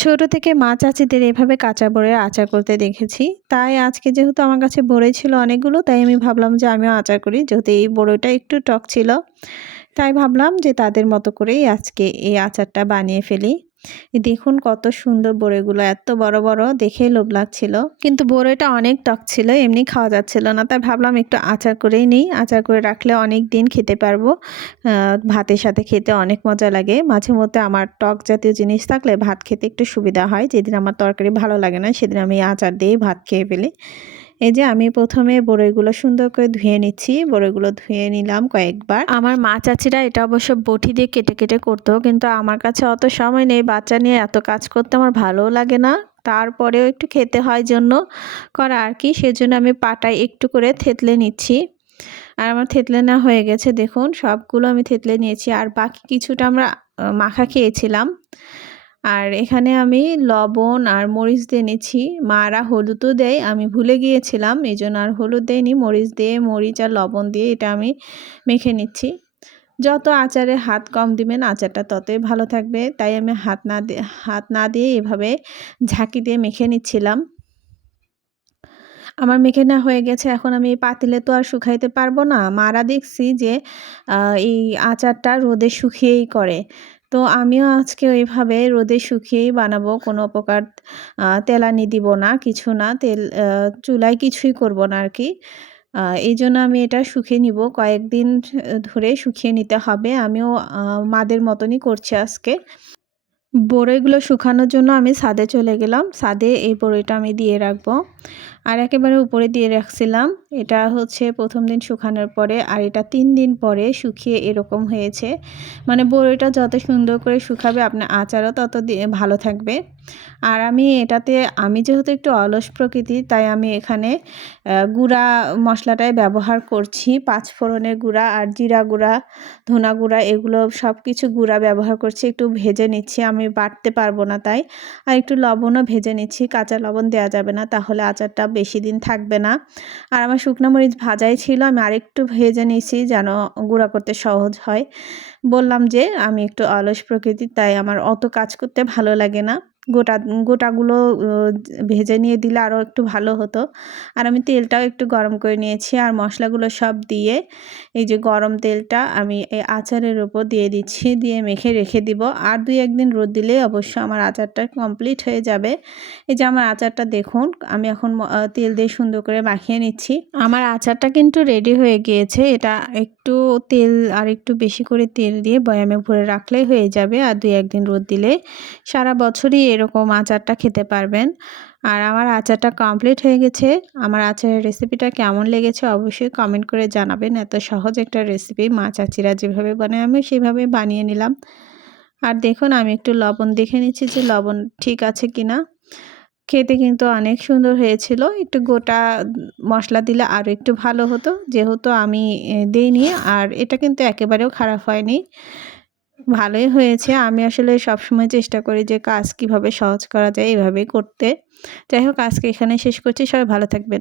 ছোট থেকে মা চাচিদের এভাবে কাঁচা বড়ের আচার করতে দেখেছি। তাই আজকে যেহেতু আমার কাছে বড়ই ছিল অনেকগুলো, তাই আমি ভাবলাম যে আমিও আচার করি। যেহেতু এই বড়ইটা একটু টক ছিল, তাই ভাবলাম যে তাদের মতো করেই আজকে এই আচারটা বানিয়ে ফেলি। দেখুন কত সুন্দর বড়িগুলো, এত বড় বড় দেখে লোভ লাগছিল। কিন্তু বড়িটা অনেক টক ছিল, এমনি খাওয়া যাচ্ছিল না। তাই ভাবলাম একটু আচার করেই নিই। আচার করে রাখলে অনেক দিন খেতে পারব। ভাতের সাথে খেতে অনেক মজা লাগে। মাঝে মধ্যে আমার টক জাতীয় জিনিস থাকলে ভাত খেতে একটু সুবিধা হয়। যেদিন আমার তরকারি ভালো লাগে না, সেদিন আমি আচার দিয়েই ভাত খেয়ে ফেলি। এই যে আমি প্রথমে বড়ইগুলো সুন্দর করে ধুয়ে নিচ্ছি, বড়ইগুলো ধুয়ে নিলাম কয়েকবার। আমার মা চাচিরা এটা অবশ্য বটি দিয়ে কেটে কেটে করতো, কিন্তু আমার কাছে অত সময় নেই, বাচ্চা নিয়ে এত কাজ করতে আমার ভালোও লাগে না। তারপরেও একটু খেতে হয় জন্য করা আর কি, সেজন্য আমি পাটায় একটু করে থেতলে নিচ্ছি। আর আমার থেতলে না হয়ে গেছে, দেখুন সবগুলো আমি থেতলে নিয়েছি। আর বাকি কিছুটা আমরা মাখা খেয়েছিলাম। আর এখানে আমি লবণ আর মরিচ দিয়ে নিচ্ছি। মারা হলুদও দেয়, আমি ভুলে গিয়েছিলাম এই জন্য আর হলুদ দেয়নি, মরিচ দিয়ে, মরিচ আর লবণ দিয়ে এটা আমি মেখে নিচ্ছি। যত আচারে হাত কম দিবেন, আচারটা ততই ভালো থাকবে। তাই আমি হাত না দিয়ে হাত না দিয়ে এভাবে ঝাঁকি দিয়ে মেখে নিচ্ছিলাম। আমার মেখে না হয়ে গেছে, এখন আমি পাতিলে তো আর শুকাইতে পারব না। মারা দেখছি যে এই আচারটা রোদে শুকিয়েই করে। তো আমিও আজকে ওইভাবে রোদে শুকিয়েই বানাবো, কোনো প্রকার তেলানি দিব না, কিছু না, তেল চুলায় কিছুই করব না আর কি। এই জন্য আমি এটা শুকিয়ে নিব, কয়েকদিন ধরে শুকিয়ে নিতে হবে, আমিও মাদের মতনই করছি আজকে। বড়ইগুলো শুকানোর জন্য আমি ছাদে চলে গেলাম, ছাদে এই বড়ইটা আমি দিয়ে রাখব। আর একেবারে উপরে দিয়ে রাখছিলাম এটা হচ্ছে প্রথম দিন শুকানোর পরে আর এটা তিন দিন পরে শুকিয়ে এরকম হয়েছে। মানে বড়িটা যত সুন্দর করে শুকাবে আপনার আচারও তত ভালো থাকবে। আর আমি এটাতে, আমি যেহেতু একটু অলস প্রকৃতি, তাই আমি এখানে গুঁড়া মশলাটাই ব্যবহার করছি। পাঁচ ফোড়নের গুঁড়া আর জিরা গুঁড়া, ধনা গুঁড়া, এগুলো সব কিছু গুঁড়া ব্যবহার করছি। একটু ভেজে নিচ্ছি, আমি বাটতে পারব না তাই। আর একটু লবণও ভেজে নিচ্ছি, কাঁচা লবণ দেওয়া যাবে না, তাহলে আচারটা বেশি দিন থাকবে না। আর আমার শুকনো মরিচ ভাজাই ছিল, আমি আরেকটু ভেজে নিয়েছি যেন গুঁড়া করতে সহজ হয়। বললাম যে, আমি একটু অলস প্রকৃতি তাই আমার অত কাজ করতে ভালো লাগে না। গোটা, গোটাগুলো ভেজে নিয়ে দিলে আরও একটু ভালো হতো। আর আমি তেলটাও একটু গরম করে নিয়েছি আর মশলাগুলো সব দিয়ে এই যে গরম তেলটা আমি এই আচারের উপর দিয়ে দিচ্ছি, দিয়ে মেখে রেখে দিব। আর দুই একদিন রোদ দিলে অবশ্য আমার আচারটা কমপ্লিট হয়ে যাবে। এই যে আমার আচারটা দেখুন, আমি এখন তেল দিয়ে সুন্দর করে মাখিয়ে নিচ্ছি। আমার আচারটা কিন্তু রেডি হয়ে গিয়েছে। এটা একটু তেল আর একটু বেশি করে তেল দিয়ে বয়ামে ভরে রাখলেই হয়ে যাবে। আর দুই একদিন রোদ দিলে সারা বছরই এরকম আচারটা খেতে পারবেন। আর আমার আচারটা কমপ্লিট হয়ে গেছে। আমার আচারের রেসিপিটা কেমন লেগেছে অবশ্যই কমেন্ট করে জানাবেন। এত সহজ একটা রেসিপি মা চাচিরা যেভাবে বানায় আমি সেভাবে বানিয়ে নিলাম। আর দেখুন, আমি একটু লবণ দেখে নিচ্ছি যে লবণ ঠিক আছে কি না খেতে কিন্তু অনেক সুন্দর হয়েছিল। একটু গোটা মশলা দিলে আরও একটু ভালো হতো। যেহেতু আমি দিইনি। আর এটা কিন্তু একেবারেও খারাপ হয়নি। ভালোই হয়েছে। আমি আসলে সবসময় চেষ্টা করি যে কাজ কীভাবে সহজ করা যায় এইভাবেই করতে। যাই হোক, আজকে এখানে শেষ করছি। সবাই ভালো থাকবেন।